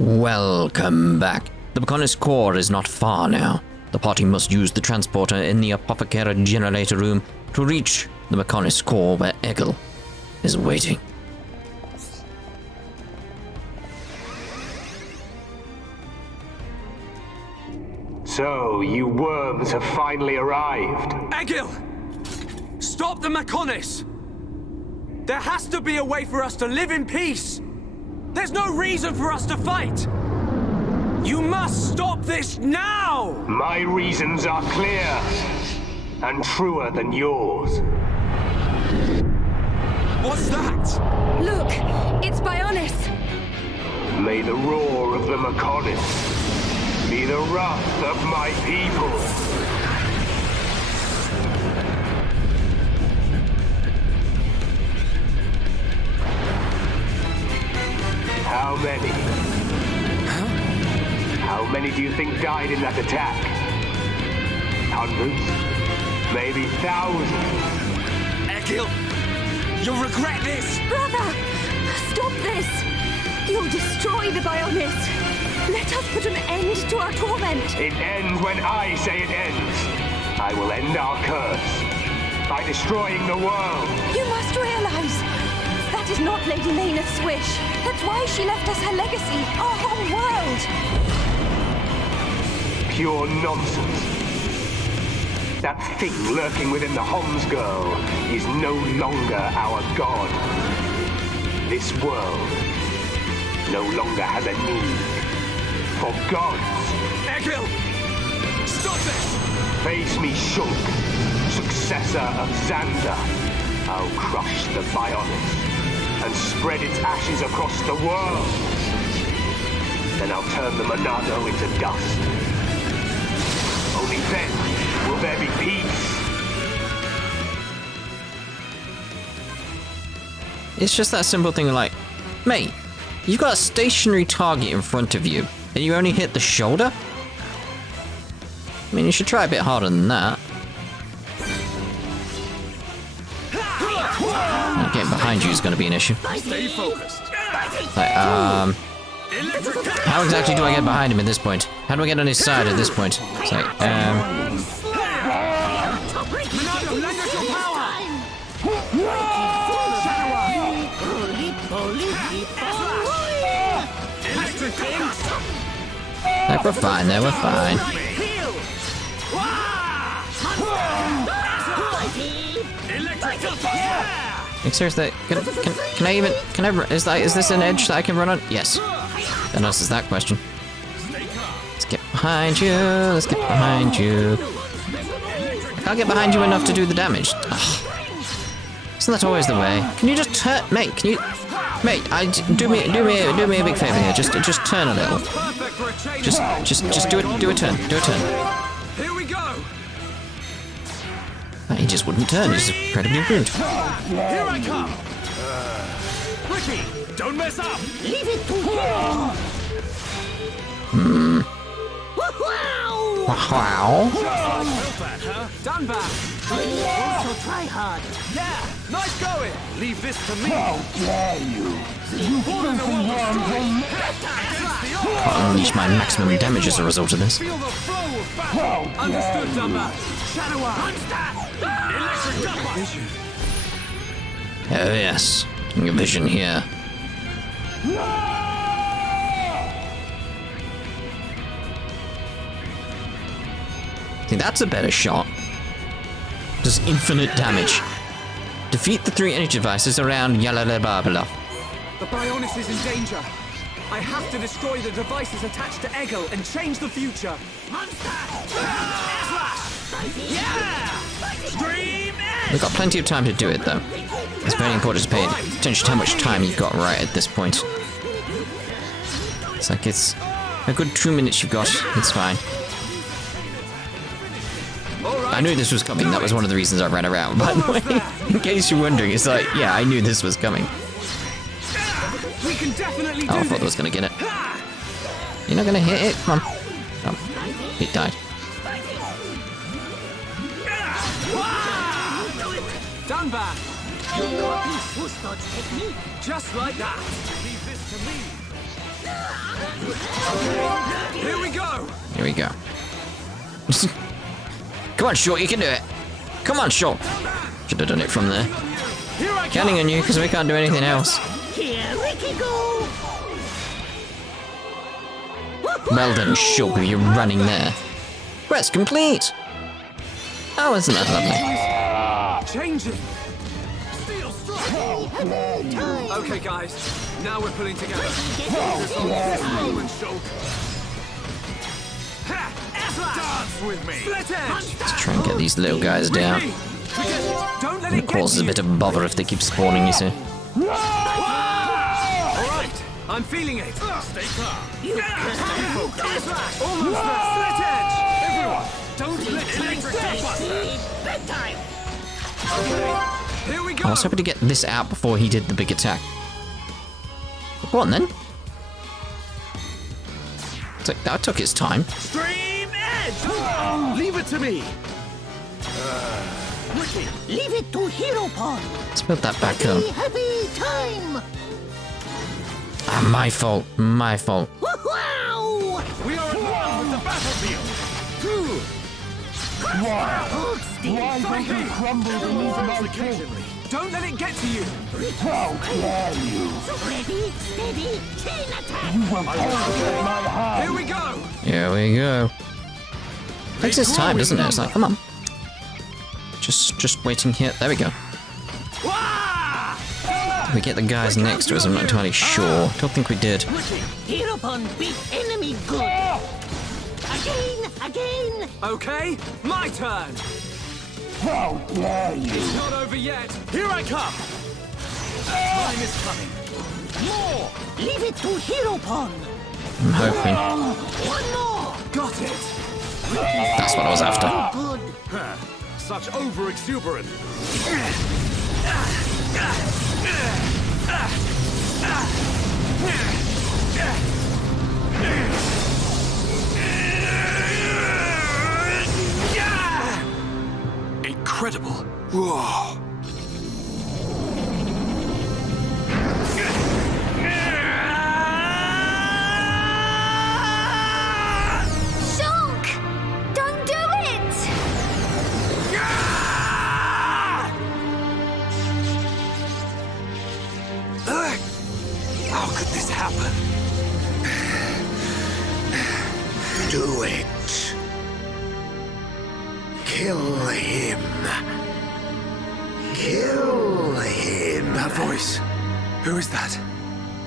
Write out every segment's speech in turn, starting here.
Welcome back. The Mechonis core is not far now. The party must use the transporter in the apothecary generator room to reach the Mechonis core where Egil is waiting. So, you worms have finally arrived. Egil! Stop the Mechonis! There has to be a way for us to live in peace! There's no reason for us to fight! You must stop this now! My reasons are clear, and truer than yours. What's that? Look, it's Bionis! May the roar of the Mechonis be the wrath of my people. How many? Huh? How many do you think died in that attack? Hundreds? Maybe thousands? Egil! You'll regret this! Brother! Stop this! You'll destroy the Bionis! Let us put an end to our torment! It ends when I say it ends. I will end our curse by destroying the world. You must realize, that is not Lady Meyneth's wish. That's why she left us her legacy, our whole world. Pure nonsense. That thing lurking within the Homs girl is no longer our god. This world no longer has a need for gods. Egil! Stop this! Face me, Shulk, successor of Xander. I'll crush the Bionis and spread its ashes across the world. Then I'll turn the Monado into dust. Only then will there be peace. It's just that simple thing like, mate, you've got a stationary target in front of you, and you only hit the shoulder? I mean, you should try a bit harder than that. Getting behind you is going to be an issue. Stay focused. Like, how exactly do I get behind him at this point? How do I get on his side at this point? It's like, Monado, lend us your power! Electric things! like, we're fine there, we're fine. Like, seriously, can I even, is this an edge that I can run on? Yes. That answers that question. Let's get behind you, let's get behind you. I can't get behind you enough to do the damage. Ugh. Isn't that always the way? Can you just turn, mate, do me a big favor here, just turn a little. Just do a turn. Here we go! He just wouldn't turn, he's incredibly rude. Here I come! Ricky, don't mess up! Leave it to him! Wow. Dunban! Also try hard. Yeah, nice going! Leave this to me! How dare you? You Can't unleash my maximum damage as a result of this. Feel the flow of battle! Understood, Dunban! Shadow Eye! Electric Vision! Oh yes, a vision here. See, that's a better shot. Does infinite damage. Defeat the 3 energy devices around Yalalababala. The Bionis is in danger. I have to destroy the devices attached to Egil and change the future. Yeah! Stream Edge! We've got plenty of time to do it though. It's very important to pay attention to how much time you've got right at this point. It's like it's a good 2 minutes you've got. It's fine. I knew this was coming. That was one of the reasons I ran around. By the way, in case you're wondering, it's like, yeah, I knew this was coming. We can definitely Oh, I thought I was gonna get it. You're not gonna hit it? Come on. Oh, it died. Dunban! Just like that. Leave this to me. Here we go. Here we go. Come on, Shulk, you can do it. Come on, Shulk. Should have done it from there. Here I Counting on you because we can't do anything else. Here we go. Well done, Shulk, with you running there. Quest complete. Oh, isn't that lovely? Changing. Steel strike. Okay, guys. Now we're pulling together. Roman Shulk. Dance with me. Split edge. Let's try and get these little guys down. Don't let It it get causes to a bit you. of bother if they keep spawning, you see. All right. I'm feeling it. Stay calm. Almost there. Split edge. Everyone, don't let electric buster. Bedtime. Okay. Here we go. I was hoping to get this out before he did the big attack. Go on then. That took its time. Stream edge. Leave it to me. Leave it to Hero Pond. Let's build that back up. Happy time. Ah, my fault. My fault. Wow. We are at war with the battlefield. Hold still. Occasionally. Don't let it get to you. How dare you? Ready, steady, chain attack. Here we go. Here we go. Takes its time, doesn't it? It's like, come on. Just waiting here. There we go. We get the guys next to us, I'm not entirely sure. Don't think we did. Hero Pond beat enemy good. Again. Okay, my turn. How dare you? It's not over yet. Here I come. Time is coming. More. Leave it to Hero Pond. I'm hoping. One more. Got it. That's what I was after. Good. Such over-exuberant. Incredible. Whoa. Shulk! Don't do it! How could this happen? Do it. Kill him. Kill him. That voice. Who is that?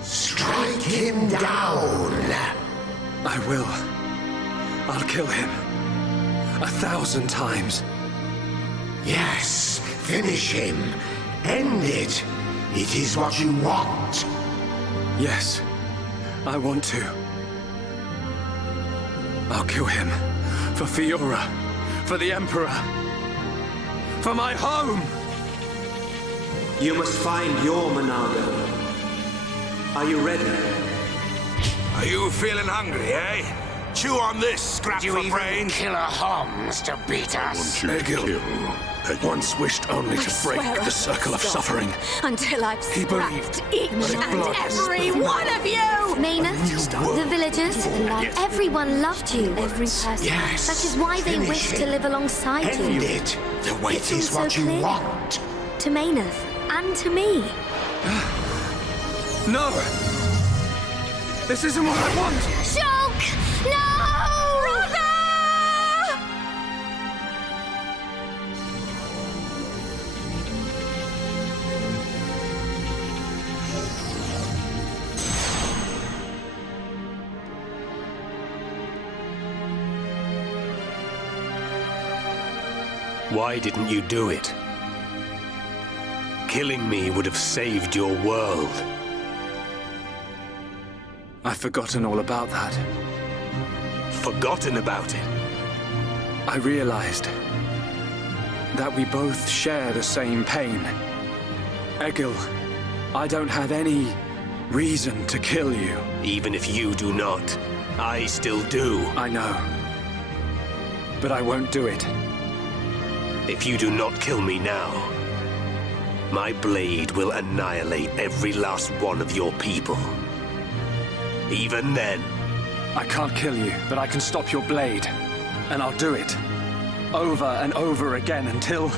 Strike him down. I will. I'll kill him. 1,000 times. Yes, finish him. End it. It is what you want. Yes, I want to. I'll kill him. For Fiora. For the Emperor. For my home! You must find your Monado. Are you ready? Are you feeling hungry, eh? Chew on this, scrap for brains. Kill a Homs to beat us. Egil once wished only to break the circle of suffering. Until I've He scrapped each and blood every one of you! Meyneth, the villagers, everyone loved you. Every person. Yes, That is why they finish wish to it. live alongside End you. it. It is all what so you clear. want. To Meyneth and to me. No! This isn't what I want! Shulk! No! Brother! Why didn't you do it? Killing me would have saved your world. I've forgotten all about that. Forgotten about it. I realized that we both share the same pain. Egil, I don't have any reason to kill you. Even if you do not, I still do. I know. But I won't do it. If you do not kill me now, my blade will annihilate every last one of your people. Even then, I can't kill you, but I can stop your blade. And I'll do it. Over and over again until...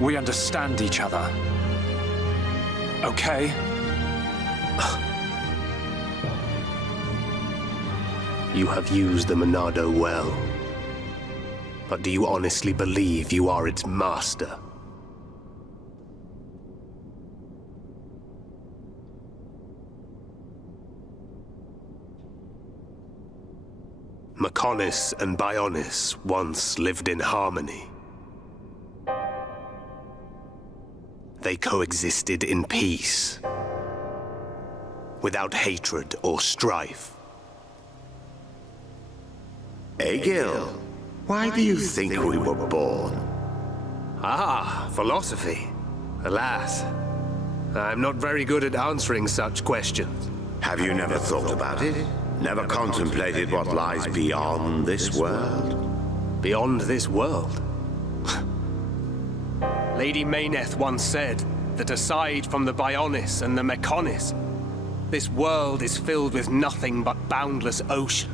we understand each other. Okay? You have used the Monado well. But do you honestly believe you are its master? Mechonis and Bionis once lived in harmony. They coexisted in peace, without hatred or strife. Egil, why do you think we were born? Ah, philosophy. Alas, I'm not very good at answering such questions. Have you never thought about it? Never contemplated what lies beyond this world? Beyond this world? Lady Meyneth once said that aside from the Bionis and the Mechonis, this world is filled with nothing but boundless ocean.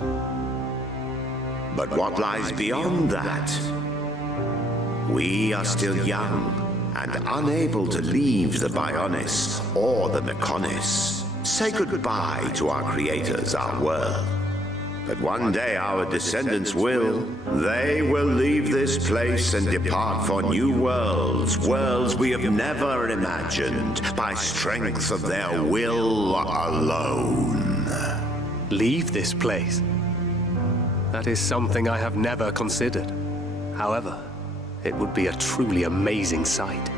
But what lies beyond that? We are still young and unable to leave the Bionis or the Mechonis. Say goodbye to our creators, our world. But one day our descendants will. They will leave this place and depart for new worlds, worlds we have never imagined, by strength of their will alone. Leave this place? That is something I have never considered. However, it would be a truly amazing sight.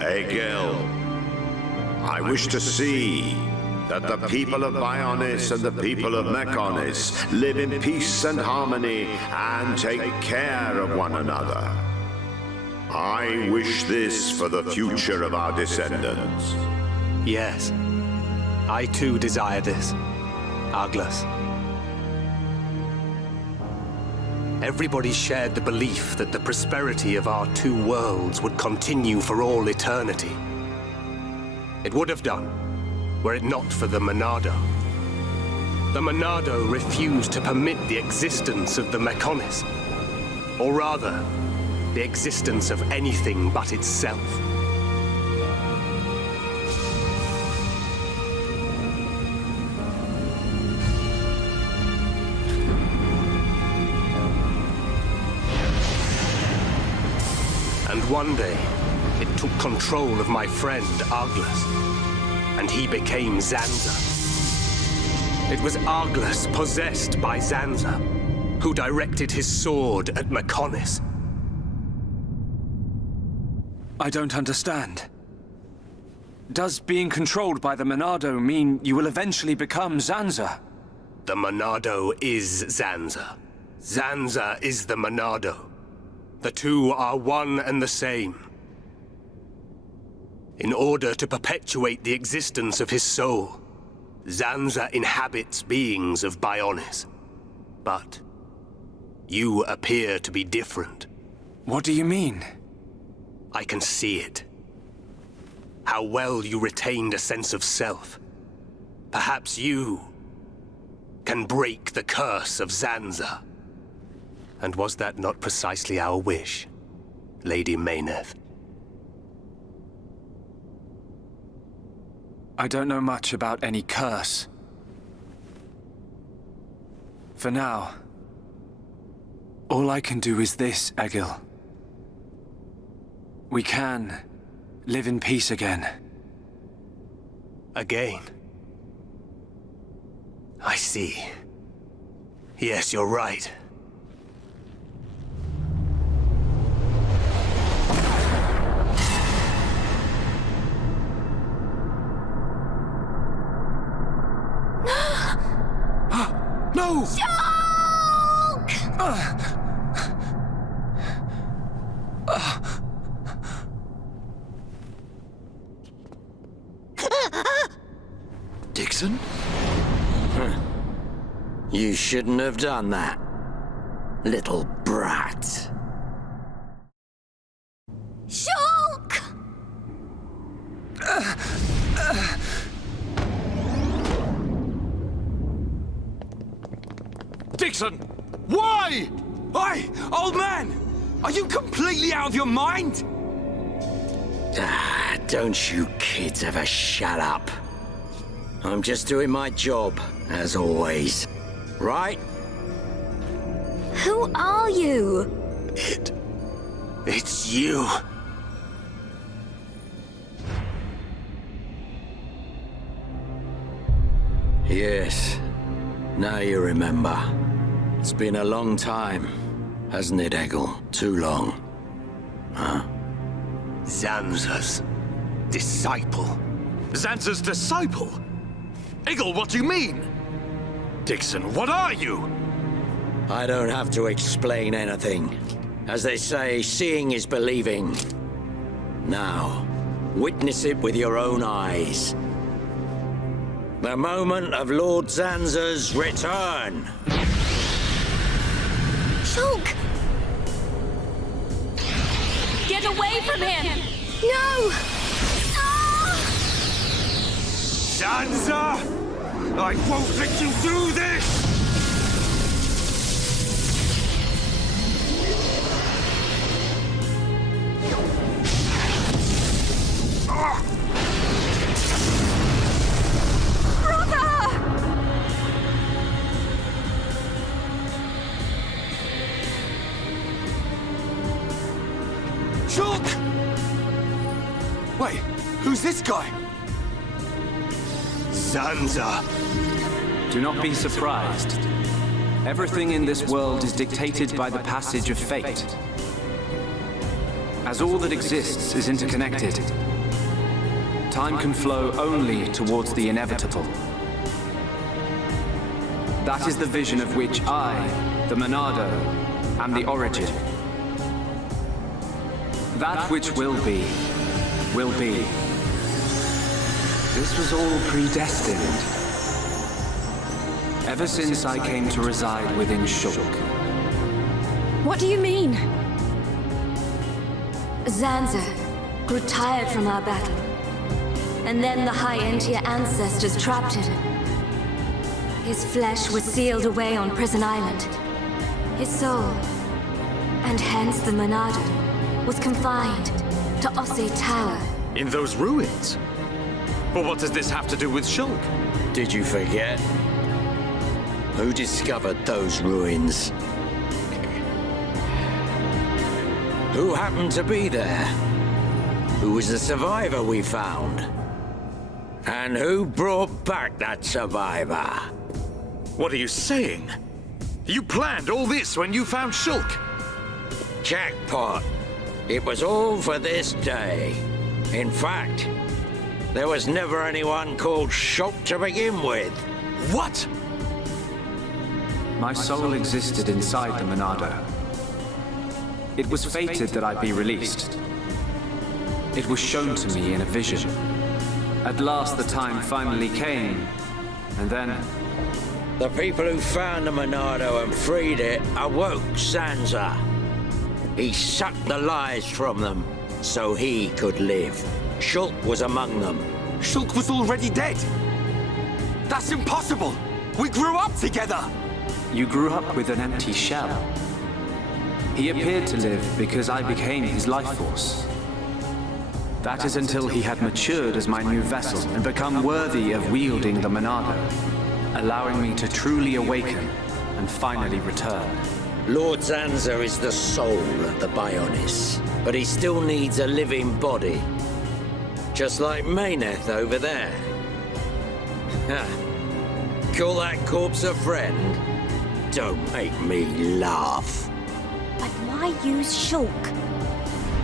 Egil, I wish to see that the people of Bionis and the people of Mechonis live in peace and harmony and take care of one another. I wish this for the future of our descendants. Yes, I too desire this, Arglus. Everybody shared the belief that the prosperity of our two worlds would continue for all eternity. It would have done, were it not for the Monado. The Monado refused to permit the existence of the Mechonis, or rather, the existence of anything but itself. And one day, it took control of my friend Arglus, and he became Zanza. It was Arglus possessed by Zanza, who directed his sword at Mechonis. I don't understand. Does being controlled by the Monado mean you will eventually become Zanza? The Monado is Zanza. Zanza is the Monado. The two are one and the same. In order to perpetuate the existence of his soul, Zanza inhabits beings of Bionis. But you appear to be different. What do you mean? I can see it. How well you retained a sense of self. Perhaps you can break the curse of Zanza. And was that not precisely our wish, Lady Meyneth? I don't know much about any curse. For now, all I can do is this, Egil. We can live in peace again. Again? I see. Yes, you're right. No! Shulk! Dickson? You shouldn't have done that, little brat. Shulk! Dickson! Why? Oi, old man! Are you completely out of your mind? Don't you kids ever shut up. I'm just doing my job, as always. Right? Who are you? It's you. Yes. Now you remember. It's been a long time, hasn't it, Egil? Too long. Huh? Zanza's disciple. Zanza's disciple? Egil, what do you mean? Dickson, what are you? I don't have to explain anything. As they say, seeing is believing. Now, witness it with your own eyes. The moment of Lord Zanza's return. Shulk! Get away from him! No! Ah! Zanza! I won't let you do this! Shulk! Wait, who's this guy? Zanza! Do not be surprised. Everything in this world is dictated by the passage of fate. As all that exists is interconnected, time can flow only towards the inevitable. That is the vision of which I, the Monado, am the origin. That which will be, will be. This was all predestined. Ever since I came to reside within Shulk. What do you mean? Zanza grew tired from our battle. And then the High Entier ancestors trapped him. His flesh was sealed away on Prison Island. His soul, and hence the Monado, was confined to Osse Tower. In those ruins? But what does this have to do with Shulk? Did you forget? Who discovered those ruins? Who happened to be there? Who was the survivor we found? And who brought back that survivor? What are you saying? You planned all this when you found Shulk? Jackpot. It was all for this day. In fact, there was never anyone called Shulk to begin with. What? My soul existed inside the Monado. It was fated that I be released. It was shown to me in a vision. At last the time finally came, and then... The people who found the Monado and freed it awoke Zanza. He sucked the lives from them, so he could live. Shulk was among them. Shulk was already dead! That's impossible! We grew up together! You grew up with an empty shell. He appeared to live because I became his life force. That is until he had matured as my new vessel and become worthy of wielding the Monado, allowing me to truly awaken and finally return. Lord Zanza is the soul of the Bionis, but he still needs a living body. Just like Meyneth over there. Call that corpse a friend? Don't make me laugh. But why use Shulk?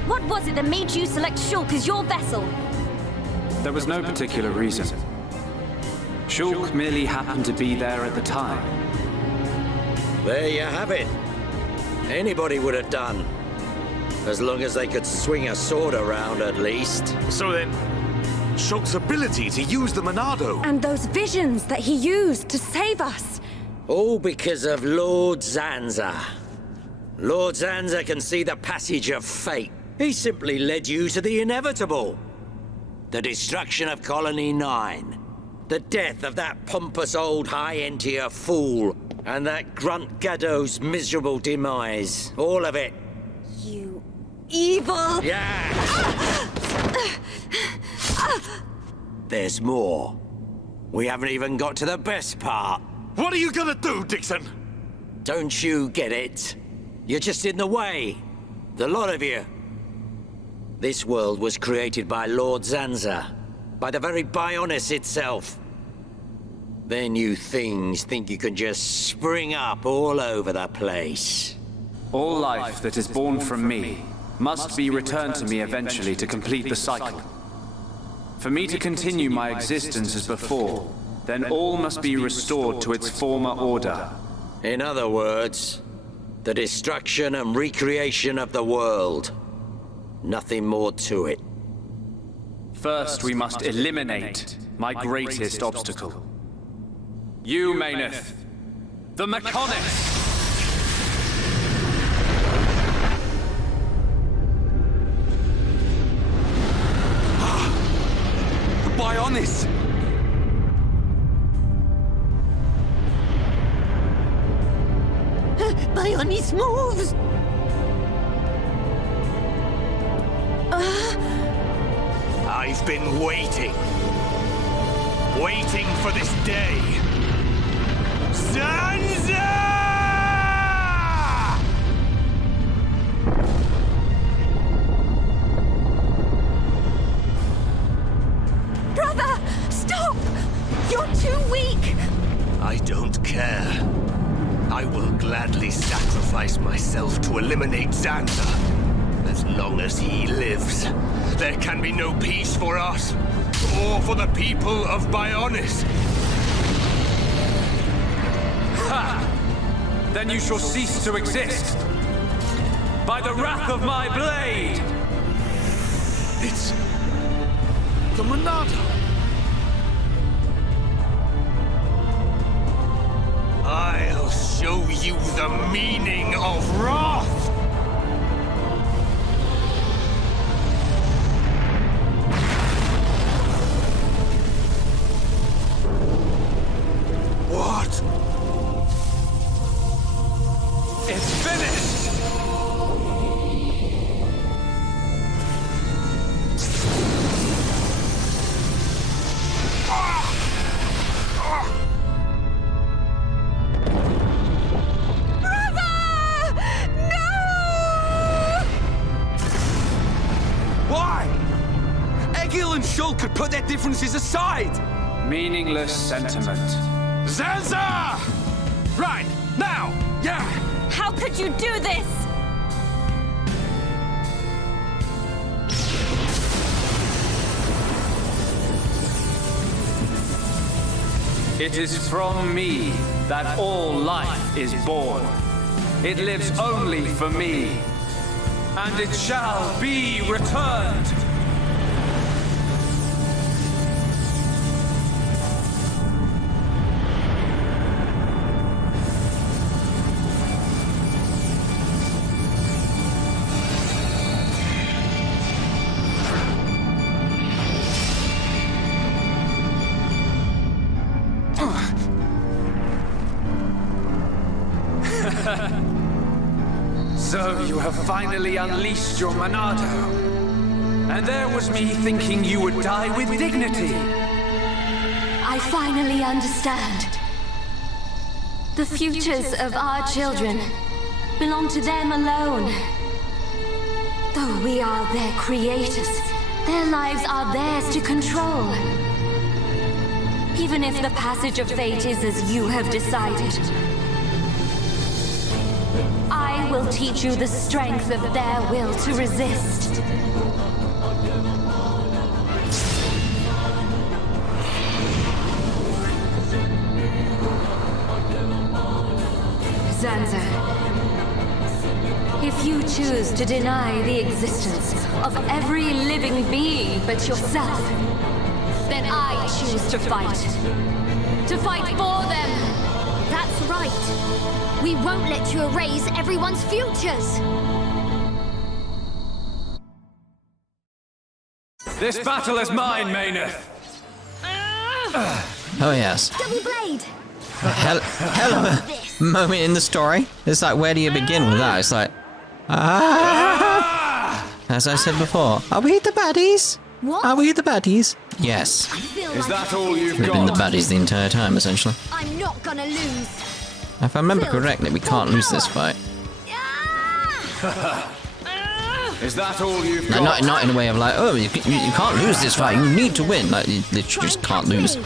What was it that made you select Shulk as your vessel? There was no particular reason. Shulk merely happened to be there at the time. There you have it. Anybody would have done. As long as they could swing a sword around, at least. So then, Shulk's ability to use the Monado... And those visions that he used to save us. All because of Lord Zanza. Lord Zanza can see the passage of fate. He simply led you to the inevitable. The destruction of Colony 9. The death of that pompous old high-entier fool, and that grunt Gaddo's miserable demise. All of it. You evil... Yeah! There's more. We haven't even got to the best part. What are you gonna do, Dickson? Don't you get it? You're just in the way. The lot of you. This world was created by Lord Zanza. By the very Bionis itself. Then you things think you can just spring up all over the place. All life that is born from me must be returned to me eventually to complete the cycle. For me to continue my existence as before, then all must be restored to its former order. In other words, the destruction and recreation of the world. Nothing more to it. First, we must eliminate my greatest obstacle. You, Meyneth, the Mechonis! Bionis! Bionis moves! I've been waiting. Waiting for this day. Zanza! Brother! Stop! You're too weak! I don't care. I will gladly sacrifice myself to eliminate Zanza. As long as he lives, there can be no peace for us, or for the people of Bionis. Ha! Then you shall cease to exist. By the wrath of my blade! It's... the Monado. I'll show you the meaning of wrath! What? It's finished! Why? Egil and Shulk could put their differences aside! Meaningless sentiment. Zanza! Right, now! Yeah! How could you do this? It is from me that all life is born. It lives only for me, and it shall be returned. So you have finally unleashed your Monado. And there was me thinking you would die with dignity. I finally understand. The futures of our children belong to them alone. Though we are their creators, their lives are theirs to control. Even if the passage of fate is as you have decided, I will teach you the strength of their will to resist. Zanza, if you choose to deny the existence of every living being but yourself, then I choose to fight. To fight for them! That's right. We won't let you erase everyone's futures. This battle is mine, Meyneth. Oh yes. Double blade. Hell of a moment in the story. It's like, where do you begin with that? It's like, as I said before, are we the baddies? What? Are we the baddies? Yes. Is that all you've We've been the got? baddies the entire time, essentially. I'm not gonna lose. If I remember correctly, we can't lose this fight. Is that all you've No, got? not in a way of like, oh, you can't lose this fight. You need to win. Like, you literally just can't lose.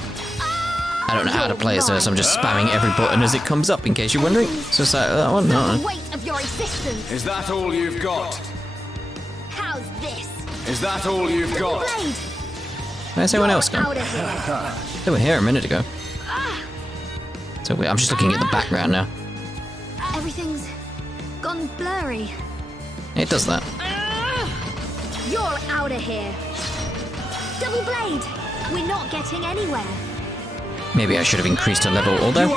I don't know how to play it, so I'm just spamming every button as it comes up, in case you're wondering. So it's like, oh, no. The weight of your existence. Is that all you've got? How's this? Is that all you've Double got? blade. Where's everyone else gone? Out of here. They were here a minute ago. So wait, I'm just looking at the background now. Everything's gone blurry. It does that. You're out of here. Double blade. We're not getting anywhere. Maybe I should have increased her level, although,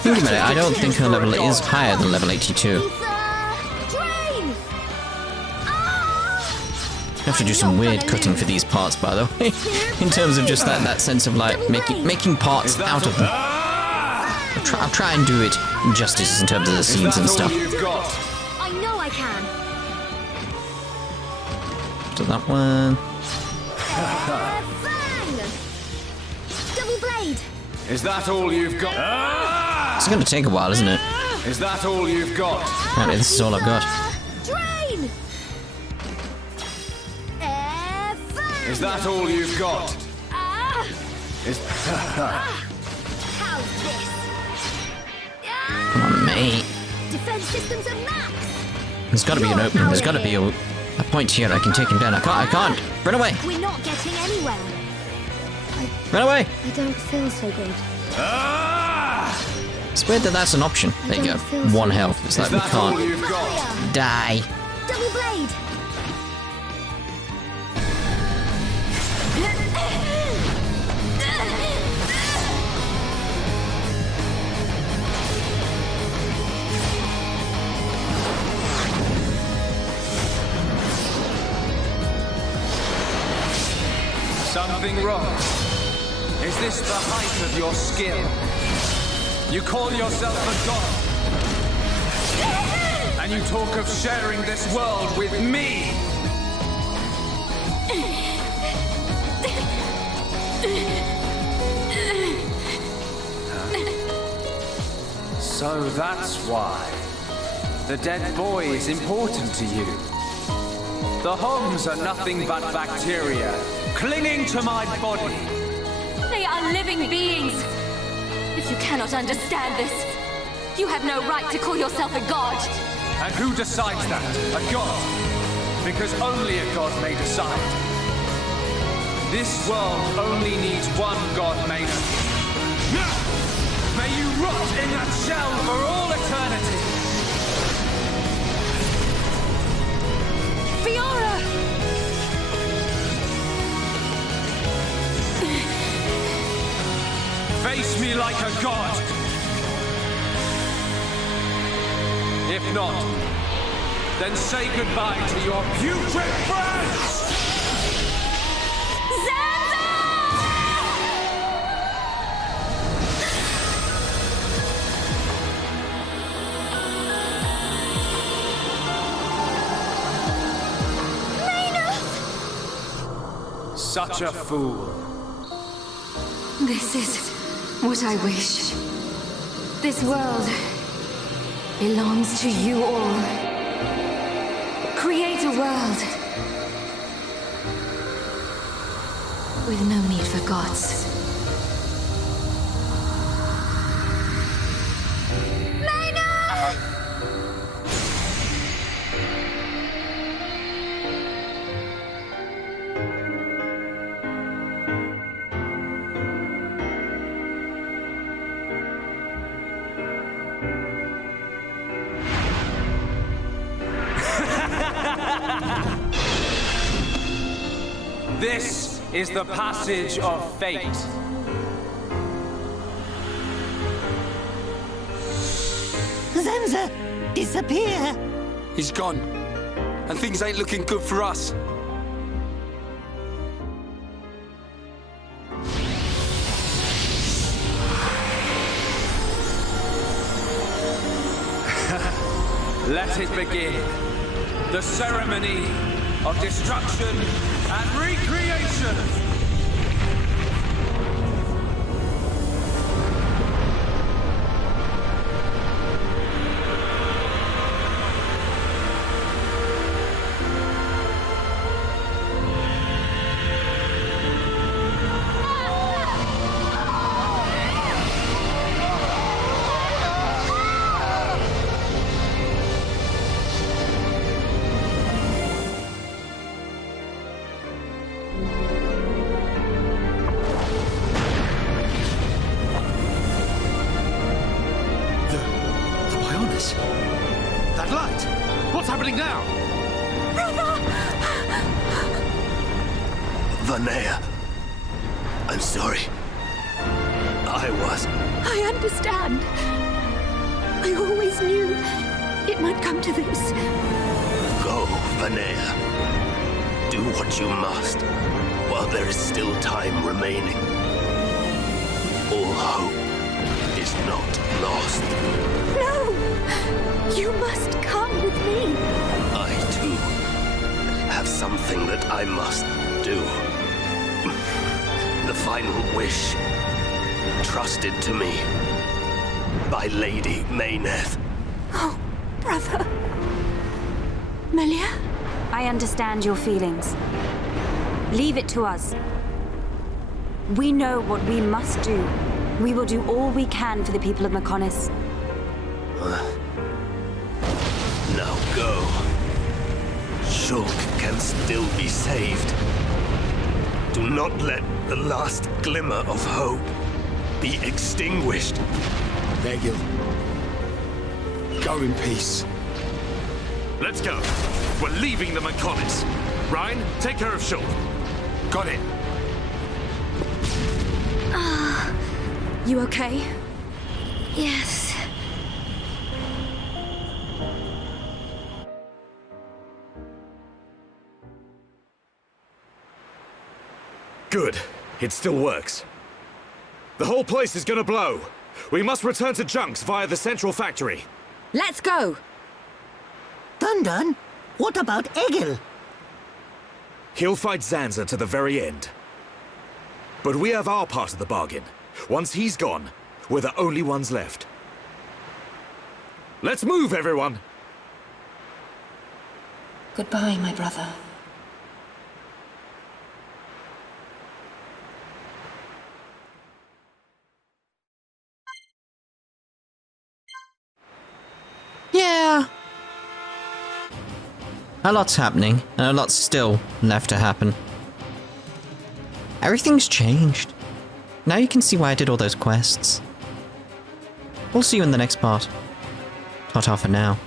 think about it, I don't think her level is higher than level 82. Drain. I have to do some weird cutting for these parts, by the way, in terms of just that sense of like making parts out of them. I'll try and do it justice in terms of the scenes and stuff. I know I can. To that one. Fang. Double blade. Is that all you've got? It's going to take a while, isn't it? Is that all you've got? Apparently this is all I've got. Drain. Fang. Is that all you've got? Is How's this? Come on, mate. Defense systems are max. There's got to be an opening. There's got to be a point here I can take him down. I can't. Run away. We're not getting anywhere. Run away. I don't feel so good. It's weird that that's an option. There you go. 1 health. It's like we can't die. Double blade. Something wrong? Is this the height of your skill? You call yourself a god, and you talk of sharing this world with me. So that's why the dead boy is important to you. The Homs are nothing but bacteria clinging to my body. They are living beings. If you cannot understand this, you have no right to call yourself a god. And who decides that? A god? Because only a god may decide. This world only needs one god, Meyneth. May you rot in that shell for all eternity! Fiora! Face me like a god! If not, then say goodbye to your putrid friends! Such a fool. This is what I wish. This world belongs to you all. Create a world with no need for gods. This is the passage of fate. Zanza, disappear! He's gone. And things ain't looking good for us. Let it begin. The ceremony of destruction and recreation. That light! What's happening now? Vanea. I'm sorry. I understand. I always knew it might come to this. Go, Vanea. Do what you must, while there is still time remaining. All hope is not lost. No! You must come with me. I, too, have something that I must do. The final wish, trusted to me by Lady Meyneth. Oh, brother. Melia? I understand your feelings. Leave it to us. We know what we must do. We will do all we can for the people of Mechonis. Now go. Shulk can still be saved. Do not let the last glimmer of hope be extinguished. Egil. Go in peace. Let's go. We're leaving the Mechonis. Reyn, take care of Shulk. Got it. You okay? Yes. Good. It still works. The whole place is gonna blow. We must return to Junks via the central factory. Let's go! Dunban, what about Egil? He'll fight Zanza to the very end. But we have our part of the bargain. Once he's gone, we're the only ones left. Let's move, everyone! Goodbye, my brother. Yeah. A lot's happening, and a lot's still left to happen. Everything's changed. Now you can see why I did all those quests. We'll see you in the next part. Ta-ta for now.